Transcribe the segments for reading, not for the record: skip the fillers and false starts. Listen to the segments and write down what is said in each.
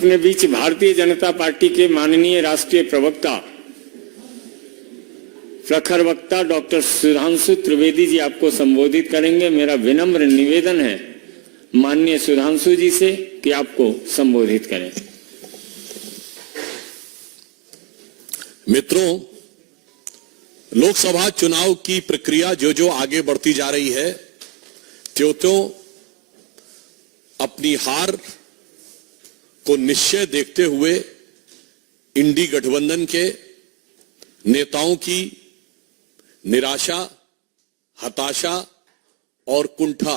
अपने बीच भारतीय जनता पार्टी के माननीय राष्ट्रीय प्रवक्ता प्रखर वक्ता डॉक्टर सुधांशु त्रिवेदी जी आपको संबोधित करेंगे। मेरा विनम्र निवेदन है माननीय सुधांशु जी से कि आपको संबोधित करें। मित्रों, लोकसभा चुनाव की प्रक्रिया जो आगे बढ़ती जा रही है, त्यों अपनी हार को निश्चय देखते हुए इंडी गठबंधन के नेताओं की निराशा, हताशा और कुंठा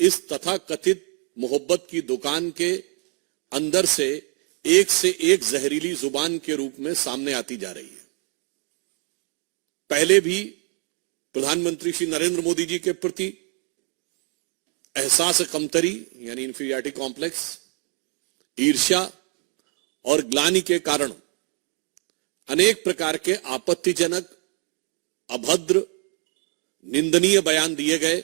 इस तथाकथित मोहब्बत की दुकान के अंदर से एक जहरीली जुबान के रूप में सामने आती जा रही है। पहले भी प्रधानमंत्री श्री नरेंद्र मोदी जी के प्रति एहसास कमतरी यानी इंफीरियरिटी कॉम्प्लेक्स, ईर्ष्या और ग्लानि के कारण अनेक प्रकार के आपत्तिजनक, अभद्र, निंदनीय बयान दिए गए।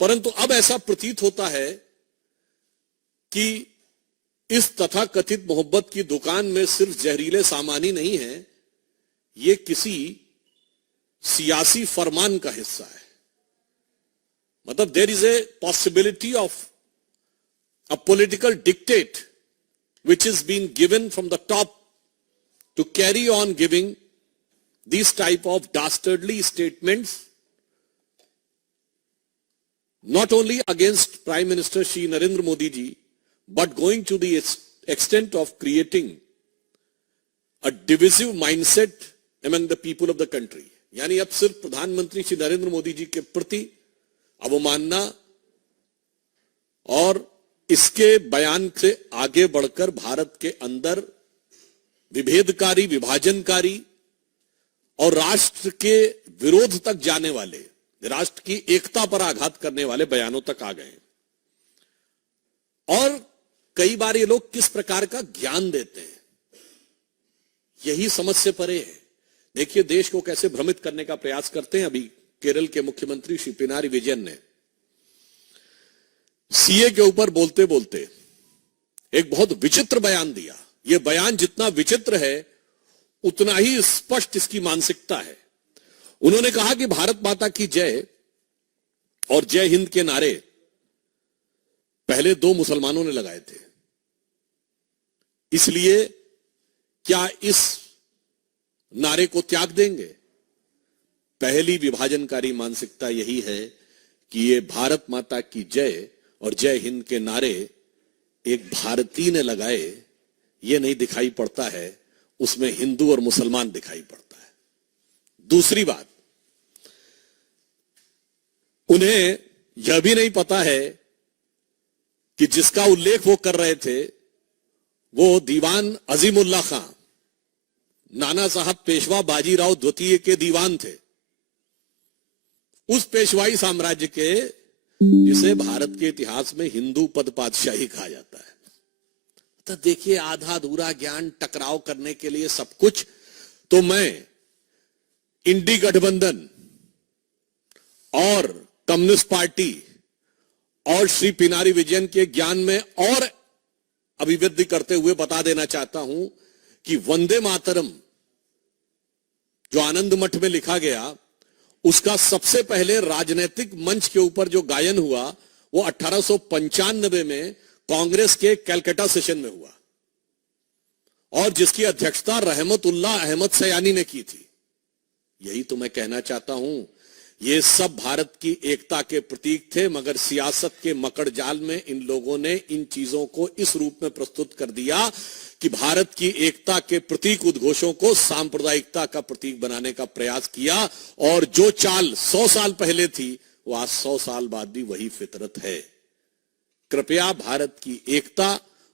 परंतु अब ऐसा प्रतीत होता है कि इस तथाकथित मोहब्बत की दुकान में सिर्फ जहरीले सामान ही नहीं है, ये किसी सियासी फरमान का हिस्सा है। मतलब there is a possibility of a political dictate which is being given from the top to carry on giving these type of dastardly statements not only against Prime Minister Shri Narendra Modi ji but going to the extent of creating a divisive mindset among the people of the country। यानी अब सिर्फ प्रधानमंत्री श्री नरेंद्र मोदी जी के प्रति अवमानना और इसके बयान से आगे बढ़कर भारत के अंदर विभेदकारी, विभाजनकारी और राष्ट्र के विरोध तक जाने वाले, राष्ट्र की एकता पर आघात करने वाले बयानों तक आ गए। और कई बार ये लोग किस प्रकार का ज्ञान देते हैं, यही समझ से परे है। देखिए देश को कैसे भ्रमित करने का प्रयास करते हैं। अभी केरल के मुख्यमंत्री श्री पिनारी विजयन ने सीए के ऊपर बोलते बोलते एक बहुत विचित्र बयान दिया। यह बयान जितना विचित्र है उतना ही स्पष्ट इसकी मानसिकता है। उन्होंने कहा कि भारत माता की जय और जय हिंद के नारे पहले 2 मुसलमानों ने लगाए थे, इसलिए क्या इस नारे को त्याग देंगे? पहली विभाजनकारी मानसिकता यही है कि ये भारत माता की जय और जय हिंद के नारे एक भारतीय ने लगाए, ये नहीं दिखाई पड़ता है, उसमें हिंदू और मुसलमान दिखाई पड़ता है। दूसरी बात, उन्हें यह भी नहीं पता है कि जिसका उल्लेख वो कर रहे थे वो दीवान अजीमुल्ला खां, नाना साहब पेशवा बाजीराव द्वितीय के दीवान थे, उस पेशवाई साम्राज्य के जिसे भारत के इतिहास में हिंदू पद पातशाही कहा जाता है। तो देखिए आधा अधूरा ज्ञान, टकराव करने के लिए सब कुछ। तो मैं इंडी गठबंधन और कम्युनिस्ट पार्टी और श्री पिनारी विजयन के ज्ञान में और अभिवृद्धि करते हुए बता देना चाहता हूं कि वंदे मातरम जो आनंद मठ में लिखा गया, उसका सबसे पहले राजनीतिक मंच के ऊपर जो गायन हुआ वो 1895 में कांग्रेस के कलकत्ता सेशन में हुआ और जिसकी अध्यक्षता रहमतुल्लाह अहमद सयानी ने की थी। यही तो मैं कहना चाहता हूं, ये सब भारत की एकता के प्रतीक थे, मगर सियासत के मकड़ जाल में इन लोगों ने इन चीजों को इस रूप में प्रस्तुत कर दिया कि भारत की एकता के प्रतीक उद्घोषों को सांप्रदायिकता का प्रतीक बनाने का प्रयास किया। और जो चाल 100 साल पहले थी वो आज 100 साल बाद भी वही फितरत है। कृपया भारत की एकता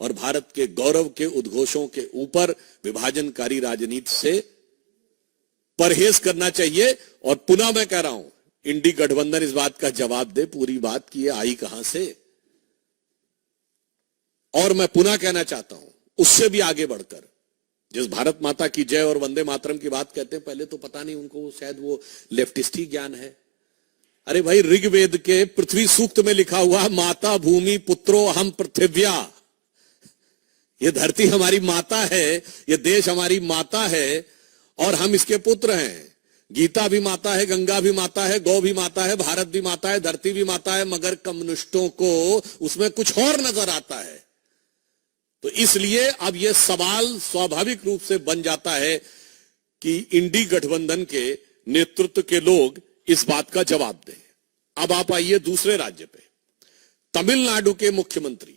और भारत के गौरव के उद्घोषों के ऊपर विभाजनकारी राजनीति से परहेज करना चाहिए। और पुनः मैं कह रहा हूं, इंडी गठबंधन इस बात का जवाब दे पूरी बात की ये आई कहां से। और मैं पुनः कहना चाहता हूं, उससे भी आगे बढ़कर जिस भारत माता की जय और वंदे मातरम की बात कहते हैं, पहले तो पता नहीं उनको, शायद वो लेफ्टिस्ट ही ज्ञान है। अरे भाई, ऋग्वेद के पृथ्वी सूक्त में लिखा हुआ माता भूमि पुत्रो हम पृथिव्या, ये धरती हमारी माता है, ये देश हमारी माता है और हम इसके पुत्र हैं। गीता भी माता है, गंगा भी माता है, गौ भी माता है, भारत भी माता है, धरती भी माता है, मगर कम्युनिस्टों को उसमें कुछ और नजर आता है। तो इसलिए अब यह सवाल स्वाभाविक रूप से बन जाता है कि इंडी गठबंधन के नेतृत्व के लोग इस बात का जवाब दें। अब आप आइए दूसरे राज्य पे। तमिलनाडु के मुख्यमंत्री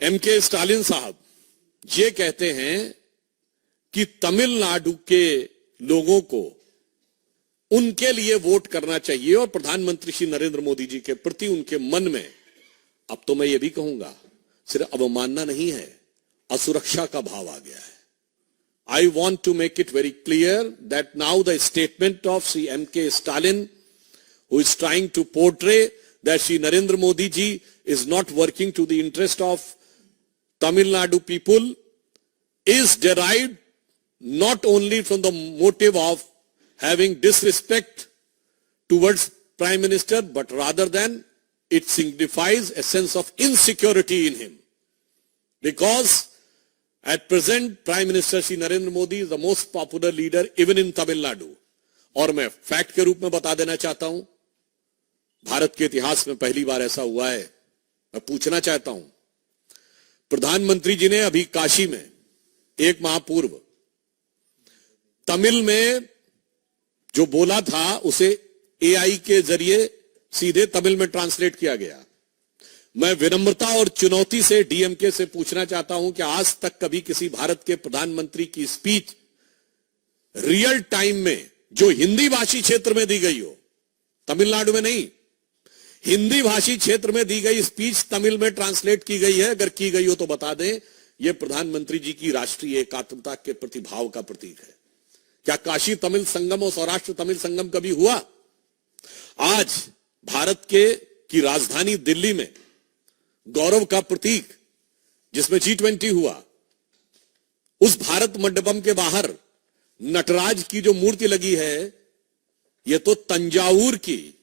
एमके स्टालिन साहब ये कहते हैं कि तमिलनाडु के लोगों को उनके लिए वोट करना चाहिए और प्रधानमंत्री श्री नरेंद्र मोदी जी के प्रति उनके मन में, अब तो मैं ये भी कहूंगा, सिर्फ अवमानना नहीं है, असुरक्षा का भाव आ गया है। I want to make it very clear that now the statement of Sri M.K. Stalin, who is trying to portray that Sri Narendra Modi ji is not working to the interest of Tamil Nadu people, is derived not only from the motive of having disrespect towards Prime Minister, but rather than it signifies a sense of insecurity in him. Because at present, Prime Minister Shri Narendra Modi is the most popular leader even in Tamil Nadu. और मैं fact के रूप में बता देना चाहता हूं, भारत के इतिहास में पहली बार ऐसा हुआ है। मैं पूछना चाहता हूं, प्रधानमंत्री जी ने अभी काशी में एक माह पूर्व तमिल में जो बोला था उसे एआई के जरिए सीधे तमिल में ट्रांसलेट किया गया। मैं विनम्रता और चुनौती से डीएमके से पूछना चाहता हूं कि आज तक कभी किसी भारत के प्रधानमंत्री की स्पीच रियल टाइम में जो हिंदी भाषी क्षेत्र में दी गई हो, तमिलनाडु में नहीं, हिंदी भाषी क्षेत्र में दी गई स्पीच तमिल में ट्रांसलेट की गई है? अगर की गई हो तो बता दें। यह प्रधानमंत्री जी की राष्ट्रीय एकात्मता के प्रतिभाव का प्रतीक है। क्या काशी तमिल संगम और सौराष्ट्र तमिल संगम कभी हुआ? आज भारत के की राजधानी दिल्ली में गौरव का प्रतीक जिसमें G20 हुआ, उस भारत मंडपम के बाहर नटराज की जो मूर्ति लगी है, यह तो तंजावुर की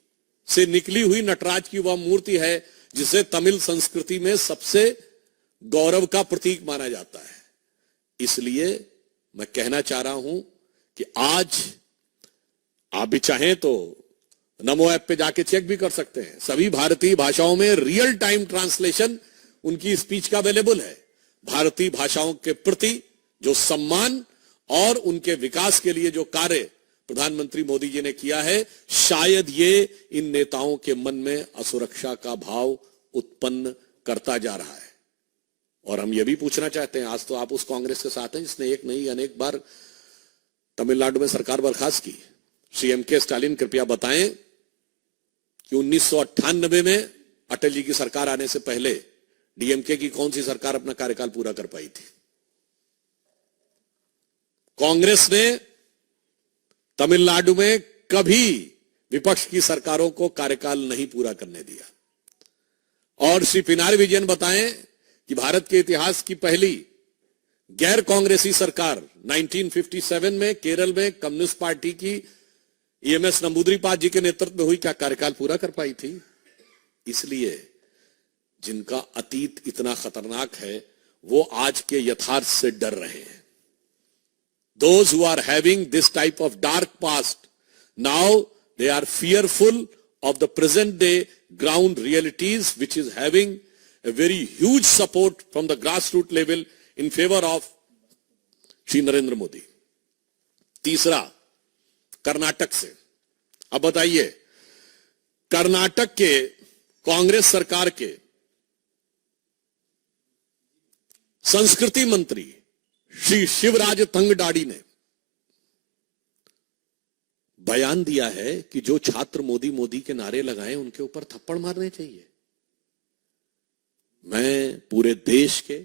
से निकली हुई नटराज की वह मूर्ति है जिसे तमिल संस्कृति में सबसे गौरव का प्रतीक माना जाता है। इसलिए मैं कहना चाह रहा हूं कि आज आप भी चाहें तो नमो ऐप पे जाके चेक भी कर सकते हैं, सभी भारतीय भाषाओं में रियल टाइम ट्रांसलेशन उनकी स्पीच का अवेलेबल है। भारतीय भाषाओं के प्रति जो सम्मान और उनके विकास के लिए जो कार्य प्रधानमंत्री मोदी जी ने किया है, शायद ये इन नेताओं के मन में असुरक्षा का भाव उत्पन्न करता जा रहा है। और हम ये भी पूछना चाहते हैं, आज तो आप उस कांग्रेस के साथ हैं जिसने एक नहीं अनेक बार तमिलनाडु में सरकार बर्खास्त की। श्री एमके स्टालिन कृपया बताएं कि 1998 में अटल जी की सरकार आने से पहले डीएमके की कौन सी सरकार अपना कार्यकाल पूरा कर पाई थी? कांग्रेस ने तमिलनाडु में कभी विपक्ष की सरकारों को कार्यकाल नहीं पूरा करने दिया। और श्री पिनारी विजयन बताएं कि भारत के इतिहास की पहली गैर कांग्रेसी सरकार 1957 में केरल में कम्युनिस्ट पार्टी की ईएमएस नंबूदरीपाद जी के नेतृत्व में हुई, क्या कार्यकाल पूरा कर पाई थी? इसलिए जिनका अतीत इतना खतरनाक है वो आज के यथार्थ से डर रहे हैं। Those who are having this type of dark past, now they are fearful of the present day ground realities, which is having a very huge support from the grassroots level in favor of Shri Narendra Modi. तीसरा, कर्नाटक से। अब बताइए, कर्नाटक के कांग्रेस सरकार के संस्कृति मंत्री श्री शिवराज तंगडाड़ी ने बयान दिया है कि जो छात्र मोदी मोदी के नारे लगाए उनके ऊपर थप्पड़ मारने चाहिए। मैं पूरे देश के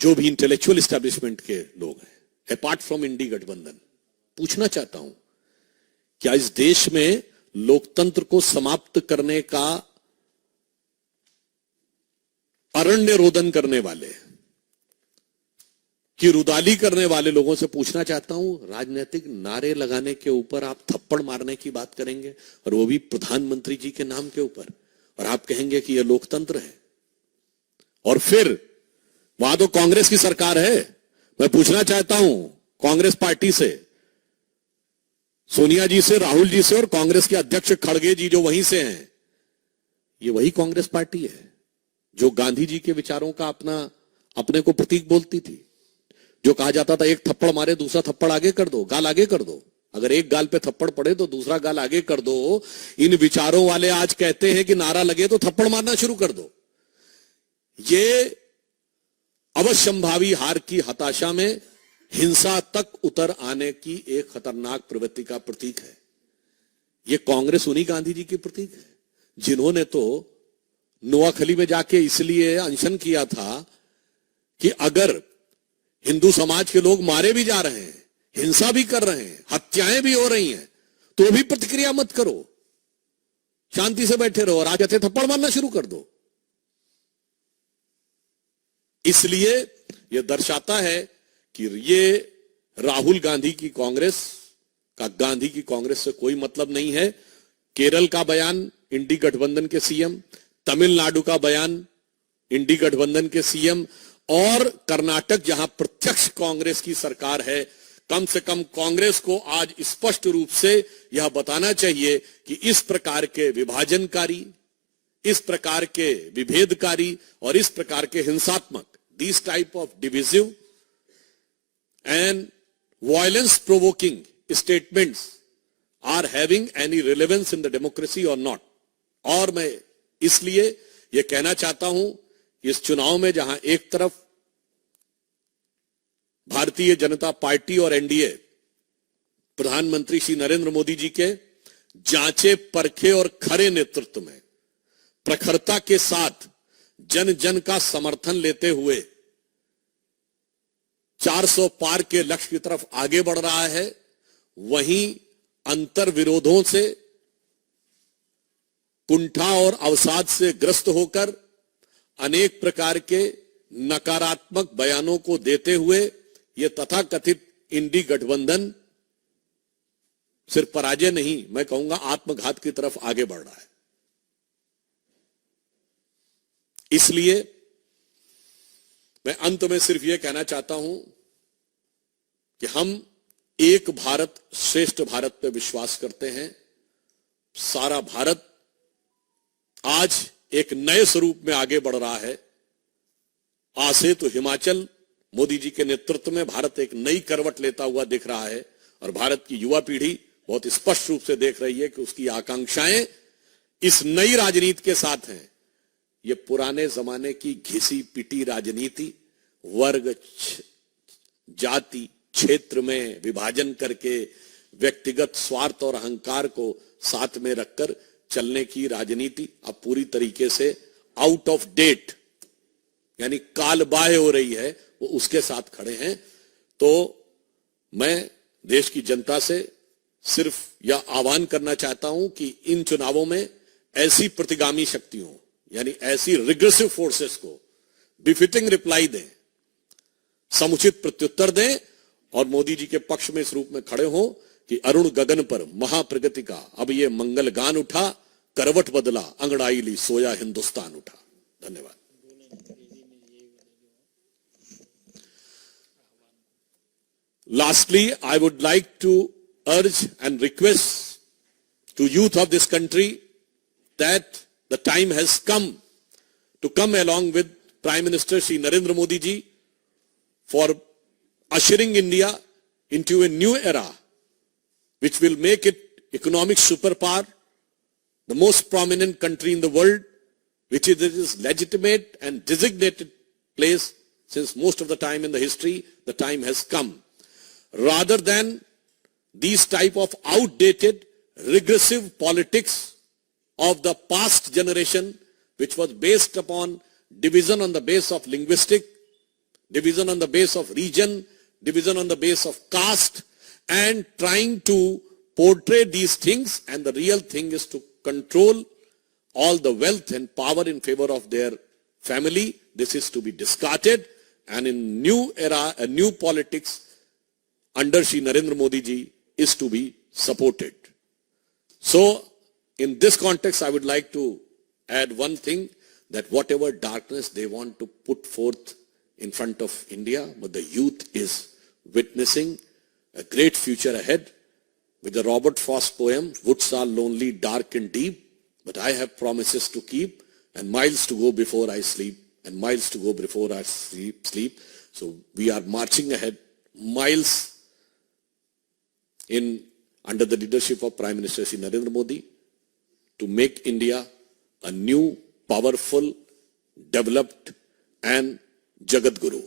जो भी इंटेलेक्चुअल एस्टेब्लिशमेंट के लोग हैं, अपार्ट फ्रॉम इंडी गठबंधन, पूछना चाहता हूं, क्या इस देश में लोकतंत्र को समाप्त करने का अरण्य रोदन करने वाले, की रुदाली करने वाले लोगों से पूछना चाहता हूं, राजनीतिक नारे लगाने के ऊपर आप थप्पड़ मारने की बात करेंगे, और वो भी प्रधानमंत्री जी के नाम के ऊपर, और आप कहेंगे कि यह लोकतंत्र है? और फिर वहां तो कांग्रेस की सरकार है। मैं पूछना चाहता हूं कांग्रेस पार्टी से, सोनिया जी से, राहुल जी से और कांग्रेस के अध्यक्ष खड़गे जी जो वहीं से हैं, ये वही कांग्रेस पार्टी है जो गांधी जी के विचारों का अपने को प्रतीक बोलती थी। जो कहा जाता था एक थप्पड़ मारे दूसरा थप्पड़ आगे कर दो, गाल आगे कर दो, अगर एक गाल पे थप्पड़ पड़े तो दूसरा गाल आगे कर दो। इन विचारों वाले आज कहते हैं कि नारा लगे तो थप्पड़ मारना शुरू कर दो। ये अवश्यंभावी हार की हताशा में हिंसा तक उतर आने की एक खतरनाक प्रवृत्ति का प्रतीक है। ये कांग्रेस उन्हीं गांधी जी की प्रतीक है जिन्होंने तो नोआखली में जाके इसलिए अनशन किया था कि अगर हिंदू समाज के लोग मारे भी जा रहे हैं, हिंसा भी कर रहे हैं, हत्याएं भी हो रही हैं, तो भी प्रतिक्रिया मत करो, शांति से बैठे रहो और आज ऐसे थप्पड़ मारना शुरू कर दो। इसलिए यह दर्शाता है कि ये राहुल गांधी की कांग्रेस का गांधी की कांग्रेस से कोई मतलब नहीं है। केरल का बयान इंडी गठबंधन के सीएम, तमिलनाडु का बयान इंडी गठबंधन के सीएम और कर्नाटक जहां प्रत्यक्ष कांग्रेस की सरकार है, कम से कम कांग्रेस को आज स्पष्ट रूप से यह बताना चाहिए कि इस प्रकार के विभाजनकारी, इस प्रकार के विभेदकारी और इस प्रकार के हिंसात्मक, this type of divisive and violence provoking statements are having any relevance in the democracy or not। और मैं इसलिए यह कहना चाहता हूं इस चुनाव में जहां एक तरफ भारतीय जनता पार्टी और एनडीए प्रधानमंत्री श्री नरेंद्र मोदी जी के जांचे परखे और खरे नेतृत्व में प्रखरता के साथ जन जन का समर्थन लेते हुए 400 पार के लक्ष्य की तरफ आगे बढ़ रहा है, वहीं अंतर विरोधों से, कुंठा और अवसाद से ग्रस्त होकर अनेक प्रकार के नकारात्मक बयानों को देते हुए यह तथाकथित इंडी गठबंधन सिर्फ पराजय नहीं, मैं कहूंगा आत्मघात की तरफ आगे बढ़ रहा है। इसलिए मैं अंत में सिर्फ यह कहना चाहता हूं कि हम एक भारत श्रेष्ठ भारत पे विश्वास करते हैं। सारा भारत आज एक नए स्वरूप में आगे बढ़ रहा है। आज से तो हिमाचल मोदी जी के नेतृत्व में भारत एक नई करवट लेता हुआ दिख रहा है और भारत की युवा पीढ़ी बहुत स्पष्ट रूप से देख रही है कि उसकी आकांक्षाएं इस नई राजनीति के साथ हैं। ये पुराने जमाने की घिसी पिटी राजनीति, वर्ग, जाति, क्षेत्र में विभाजन करके व्यक्तिगत स्वार्थ और अहंकार को साथ में रखकर चलने की राजनीति अब पूरी तरीके से आउट ऑफ डेट यानी कालबाह्य हो रही है, वो उसके साथ खड़े हैं। तो मैं देश की जनता से सिर्फ यह आह्वान करना चाहता हूं कि इन चुनावों में ऐसी प्रतिगामी शक्तियों यानी ऐसी रिग्रेसिव फोर्सेस को बिफिटिंग रिप्लाई दें, समुचित प्रत्युत्तर दें और मोदी जी के पक्ष में इस रूप में खड़े हों कि अरुण गगन पर महाप्रगति का अब ये मंगल गान उठा, करवट बदला अंगड़ाई ली सोया हिंदुस्तान उठा। धन्यवाद। Lastly, I would like to urge and request to youth of this country that the time has come to come along with Prime Minister Shri Narendra Modi ji for ushering India into a new era which will make it economic superpower, the most prominent country in the world, which is its legitimate and designated place since most of the time in the history. The time has come. Rather than these type of outdated, regressive politics of the past generation, which was based upon division on the base of linguistic, division on the base of region, division on the base of caste, and trying to portray these things, and the real thing is to control all the wealth and power in favor of their family. This is to be discarded, and in new era, a new politics under Shri Narendra Modi ji is to be supported. So, in this context, I would like to add one thing, that whatever darkness they want to put forth in front of India, but the youth is witnessing a great future ahead. With the Robert Frost poem, woods are lonely, dark and deep, but I have promises to keep and miles to go before I sleep, and miles to go before I sleep. So we are marching ahead, miles under the leadership of Prime Minister Shri Narendra Modi, to make India a new, powerful, developed and Jagat Guru.